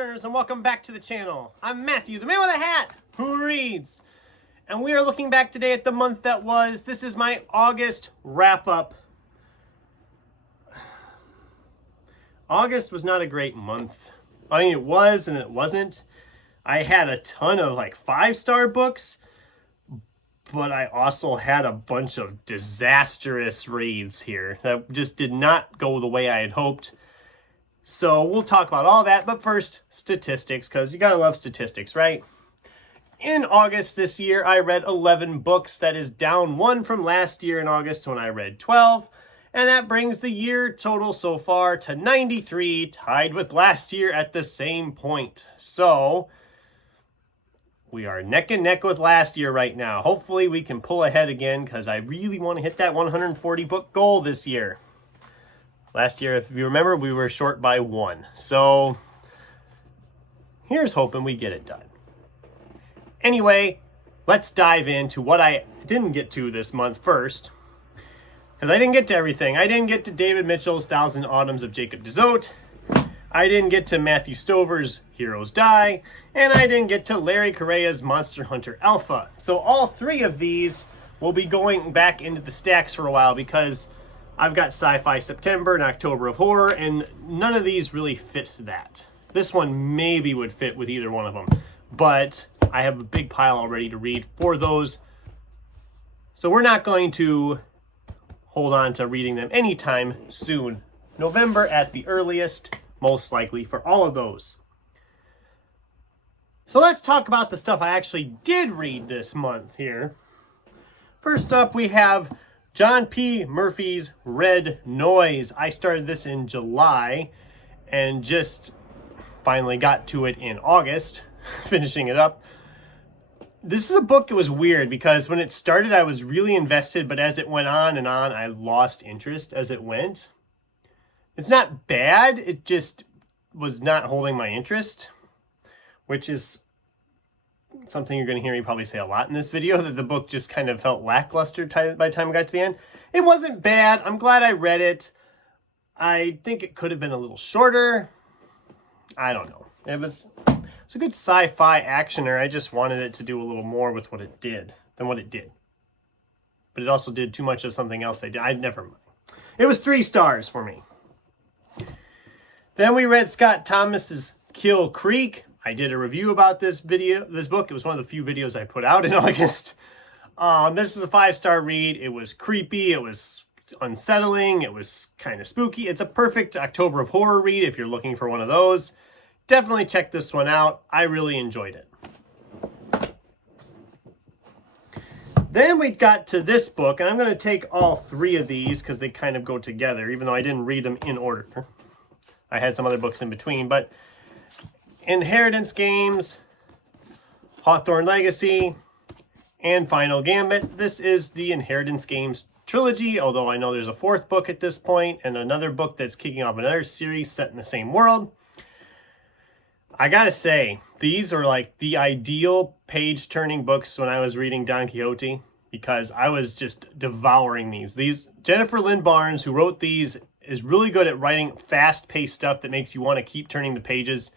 returners, and welcome back to the channel. I'm Matthew, the man with a hat who reads. And we are looking back today at the month that was. This is my August wrap-up. August was not a great month. I mean, it was and it wasn't. I had a ton of like 5-star books, but I also had a bunch of disastrous reads here that just did not go the way I had hoped. So we'll talk about all that, but first, statistics, because you gotta love statistics, right? In August this year, I read 11 books. That is down 1 from last year in August when I read 12. And that brings the year total so far to 93, tied with last year at the same point. So we are neck and neck with last year right now. Hopefully we can pull ahead again, because I really want to hit that 140 book goal this year. Last year, if you remember, we were short by 1. So here's hoping we get it done. Anyway, let's dive into what I didn't get to this month first. Because I didn't get to everything. I didn't get to David Mitchell's 1000 Autumns of Jacob de Zoet. I didn't get to Matthew Stover's Heroes Die. And I didn't get to Larry Correa's Monster Hunter Alpha. So all 3 of these will be going back into the stacks for a while, because I've got Sci-Fi September and October of Horror, and none of these really fits that. This one maybe would fit with either one of them, but I have a big pile already to read for those. So we're not going to hold on to reading them anytime soon. November at the earliest, most likely, for all of those. So let's talk about the stuff I actually did read this month here. First up, we have John P. Murphy's Red Noise. I started this in July and just finally got to it in August, finishing it up. This is a book that was weird, because when it started I was really invested, but as it went on and on, I lost interest as it went. It's not bad, it just was not holding my interest, which is something you're going to hear me probably say a lot in this video, that the book just kind of felt lackluster by the time I got to the end. It wasn't bad. I'm glad I read it. I think it could have been a little shorter. I don't know. It's a good sci-fi actioner. I just wanted it to do a little more with what it did than what it did. But it also did too much of something else I did. Never mind. It was 3 stars for me. Then we read Scott Thomas's Kill Creek. I did a review about this book. It was one of the few videos I put out in August. This was a 5-star read. It was creepy. It was unsettling. It was kind of spooky. It's a perfect October of Horror read if you're looking for one of those. Definitely check this one out. I really enjoyed it. Then we got to this book, and I'm going to take all 3 of these because they kind of go together, even though I didn't read them in order. I had some other books in between, but Inheritance Games, Hawthorne Legacy, and Final Gambit. This is the Inheritance Games trilogy, although I know there's a 4th book at this point, and another book that's kicking off another series set in the same world. I gotta say, these are like the ideal page-turning books when I was reading Don Quixote, because I was just devouring these. Jennifer Lynn Barnes, who wrote these, is really good at writing fast-paced stuff that makes you want to keep turning the pages.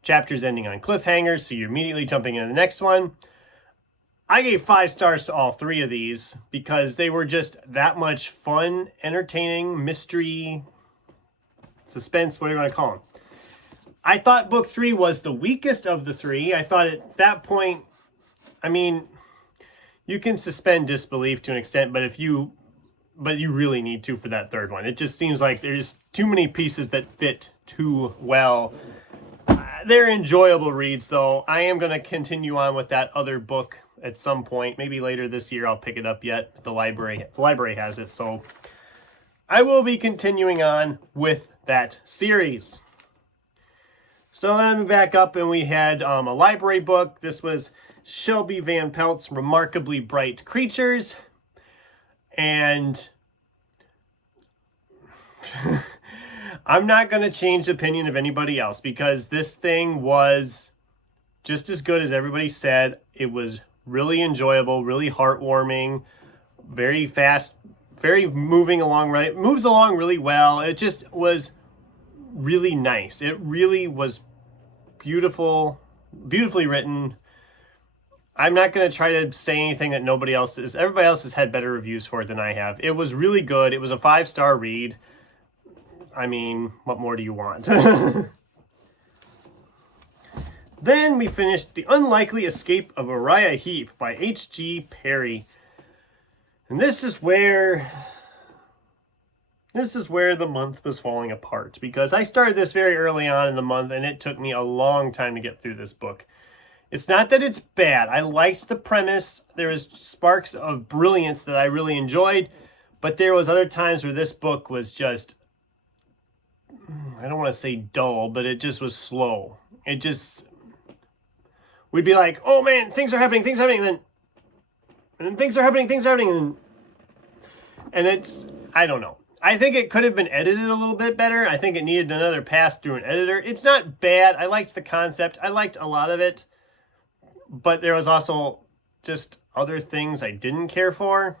Chapters ending on cliffhangers, so you're immediately jumping into the next one. I gave 5 stars to all 3 of these because they were just that much fun, entertaining, mystery, suspense, whatever you want to call them. I thought book 3 was the weakest of the 3. I thought at that point, I mean, you can suspend disbelief to an extent, but you really need to for that 3rd one. It just seems like there's too many pieces that fit too well. They're enjoyable reads, though. I am going to continue on with that other book at some point. Maybe later this year I'll pick it up yet. The library has it, so I will be continuing on with that series. So then we back up and we had a library book. This was Shelby Van Pelt's Remarkably Bright Creatures. And I'm not going to change the opinion of anybody else, because this thing was just as good as everybody said. It was really enjoyable, really heartwarming, very fast, very moving along, right? Moves along really well. It just was really nice. It really was beautifully written. I'm not going to try to say anything that everybody else has had better reviews for it than I have. It was really good. It was a 5-star read. I mean, what more do you want? Then we finished The Unlikely Escape of Uriah Heep by H.G. Perry. And this is where the month was falling apart, because I started this very early on in the month and it took me a long time to get through this book. It's not that it's bad. I liked the premise. There was sparks of brilliance that I really enjoyed, but there was other times where this book was just, I don't want to say dull, but it just was slow. We'd be like, oh man, things are happening, and then things are happening, and it's, I don't know. I think it could have been edited a little bit better. I think it needed another pass through an editor. It's not bad. I liked the concept. I liked a lot of it. But there was also just other things I didn't care for.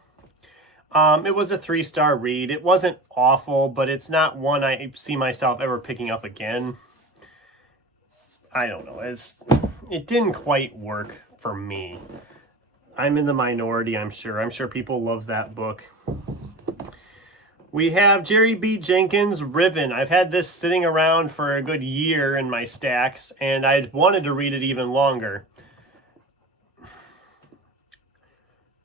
It was a 3-star read. It wasn't awful, but it's not one I see myself ever picking up again. I don't know. It didn't quite work for me. I'm in the minority, I'm sure. I'm sure people love that book. We have Jerry B. Jenkins' Riven. I've had this sitting around for a good year in my stacks, and I wanted to read it even longer.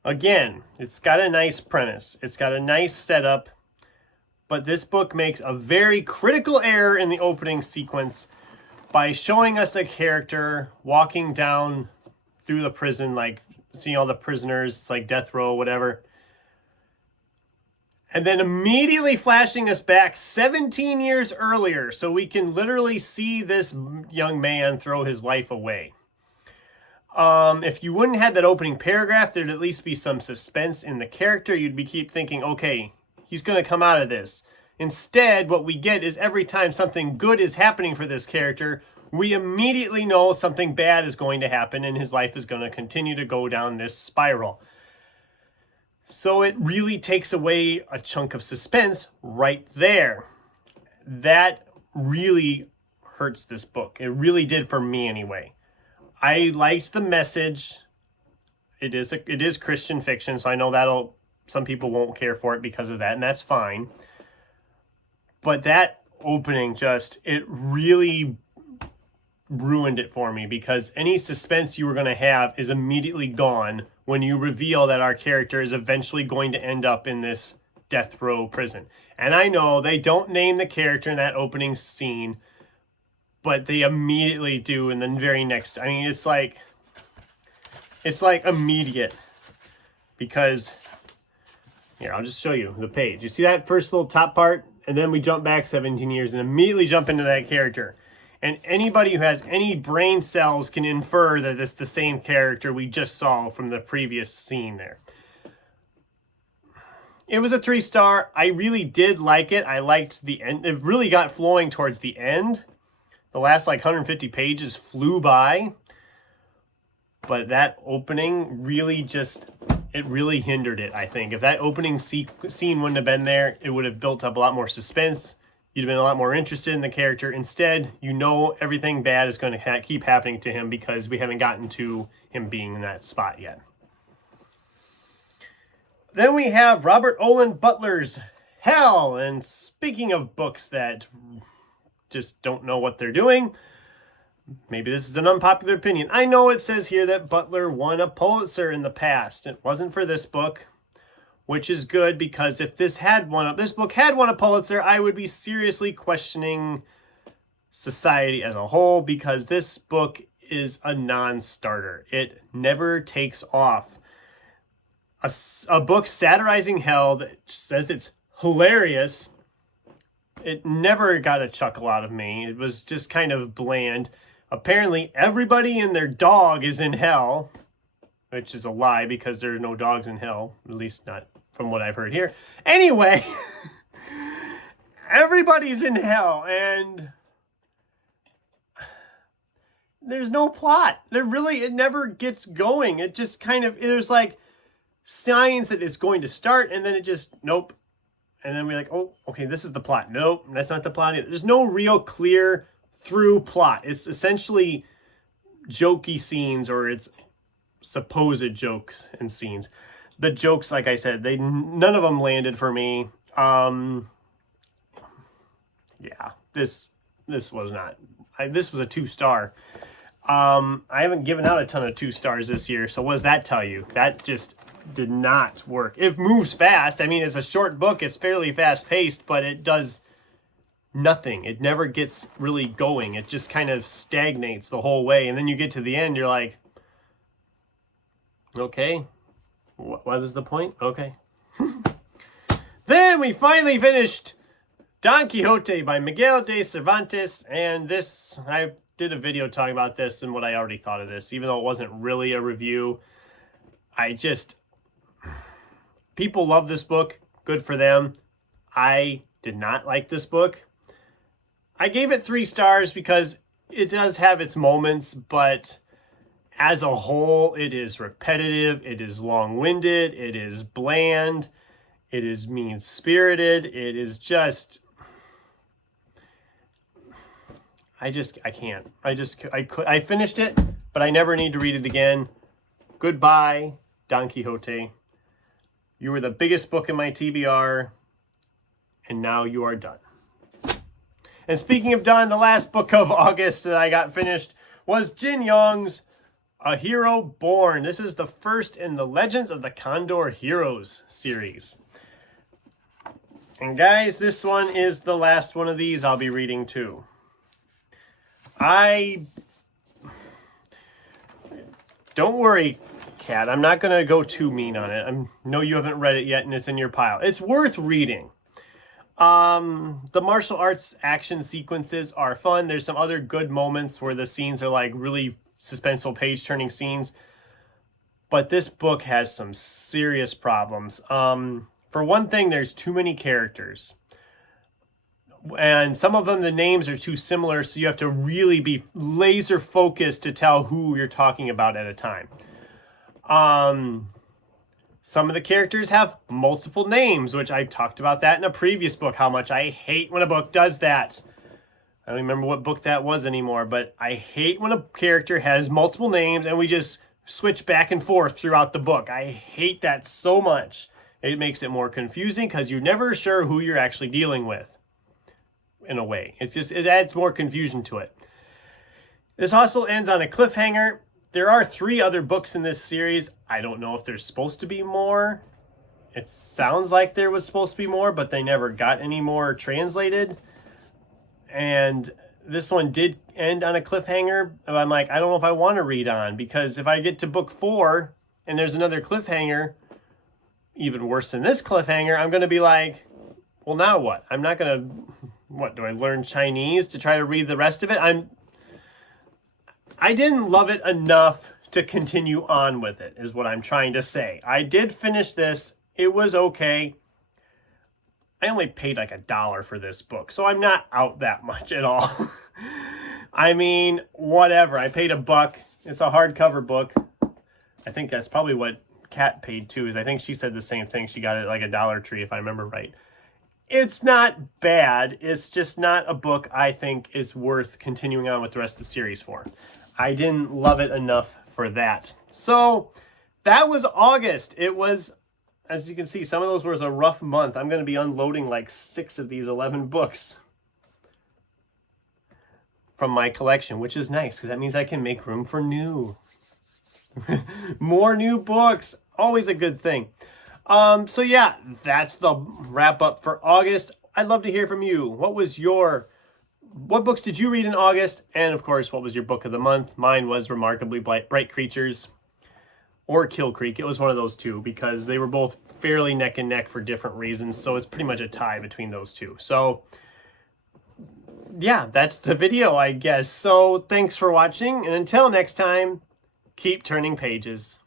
Again, it's got a nice premise. It's got a nice setup, but this book makes a very critical error in the opening sequence by showing us a character walking down through the prison, like seeing all the prisoners, it's like death row, whatever. And then immediately flashing us back 17 years earlier, so we can literally see this young man throw his life away. If you wouldn't have that opening paragraph, there'd at least be some suspense in the character. You'd keep thinking, okay, he's going to come out of this. Instead, what we get is every time something good is happening for this character, we immediately know something bad is going to happen and his life is going to continue to go down this spiral. So it really takes away a chunk of suspense right there. That really hurts this book. It really did for me anyway. I liked the message. It is Christian fiction, so I know some people won't care for it because of that, and that's fine. But that opening it really ruined it for me, because any suspense you were going to have is immediately gone when you reveal that our character is eventually going to end up in this death row prison. And I know they don't name the character in that opening scene, but they immediately do in the very next. I mean, it's like immediate, because here, I'll just show you the page. You see that first little top part? And then we jump back 17 years and immediately jump into that character. And anybody who has any brain cells can infer that it's the same character we just saw from the previous scene there. It was a 3-star. I really did like it. I liked the end. It really got flowing towards the end. The last 150 pages flew by, but that opening really really hindered it, I think. If that opening scene wouldn't have been there, it would have built up a lot more suspense. You'd have been a lot more interested in the character. Instead, everything bad is going to keep happening to him because we haven't gotten to him being in that spot yet. Then we have Robert Olan Butler's Hell. And speaking of books that just don't know what they're doing, maybe this is an unpopular opinion. I know it says here that Butler won a Pulitzer in the past. It wasn't for this book, which is good, because if this book had won a Pulitzer, I would be seriously questioning society as a whole, because this book is a non-starter. It never takes off. A book satirizing hell that says it's hilarious, it never got a chuckle out of me. It was just kind of bland. Apparently, everybody and their dog is in hell, which is a lie, because there are no dogs in hell, at least not from what I've heard here. Anyway, everybody's in hell, and there's no plot. It never gets going. It just there's signs that it's going to start, and then it just, nope. And then we're like, oh, okay, this is the plot. Nope, that's not the plot either. There's no real clear through plot. It's essentially jokey scenes, or it's supposed jokes and scenes. The jokes, like I said, none of them landed for me. Yeah, this was not. This was a 2-star. I haven't given out a ton of 2 stars this year, so what does that tell you? That just did not work. It moves fast. I mean, it's a short book. It's fairly fast-paced, but it does nothing. It never gets really going. It just kind of stagnates the whole way, and then you get to the end, you're like, okay, what was the point? Okay. Then we finally finished Don Quixote by Miguel de Cervantes, and this, I did a video talking about this and what I already thought of this, even though it wasn't really a review. People love this book, good for them. I did not like this book. I gave it 3 stars because it does have its moments, but as a whole, it is repetitive, it is long-winded, it is bland, it is mean-spirited, it is just... I can't. I finished it, but I never need to read it again. Goodbye, Don Quixote. You were the biggest book in my TBR, and now you are done. And speaking of done, the last book of August that I got finished was Jin Yangong's A Hero Born. This is the first in the Legends of the Condor Heroes series. And guys, this one is the last one of these I'll be reading too. Don't worry, Kat. I'm not going to go too mean on it. I know you haven't read it yet and it's in your pile. It's worth reading. The martial arts action sequences are fun. There's some other good moments where the scenes are like really suspenseful, page-turning scenes. But this book has some serious problems. For one thing, there's too many characters. And some of them, the names are too similar, so you have to really be laser focused to tell who you're talking about at a time. Some of the characters have multiple names, which I talked about that in a previous book, how much I hate when a book does that. I don't remember what book that was anymore, but I hate when a character has multiple names and we just switch back and forth throughout the book. I hate that so much. It makes it more confusing because you're never sure who you're actually dealing with. In a way, it adds more confusion to it. This also ends on a cliffhanger. There are 3 other books in this series. I don't know if there's supposed to be more. It sounds like there was supposed to be more, but they never got any more translated. And this one did end on a cliffhanger. I'm like, I don't know if I want to read on, because if I get to book 4 and there's another cliffhanger, even worse than this cliffhanger, I'm going to be like, well, now what? I'm not going to... What, do I learn Chinese to try to read the rest of it? I didn't love it enough to continue on with it, is what I'm trying to say. I did finish this. It was okay. I only paid like $1 for this book, so I'm not out that much at all. I mean, whatever. I paid $1. It's a hardcover book. I think that's probably what Kat paid too, is I think she said the same thing. She got it like a Dollar Tree, if I remember right. It's not bad. It's just not a book I think is worth continuing on with the rest of the series for. I didn't love it enough for that. So that was August. It was, as you can see, some of those was a rough month. I'm going to be unloading like 6 of these 11 books from my collection, which is nice because that means I can make room for new. More new books. Always a good thing. So yeah, that's the wrap up for August. I'd love to hear from you. What books did you read in August? And of course, what was your book of the month? Mine was Remarkably Bright Creatures or Kill Creek. It was one of those two because they were both fairly neck and neck for different reasons. So it's pretty much a tie between those two. So yeah, that's the video, I guess. So thanks for watching. And until next time, keep turning pages.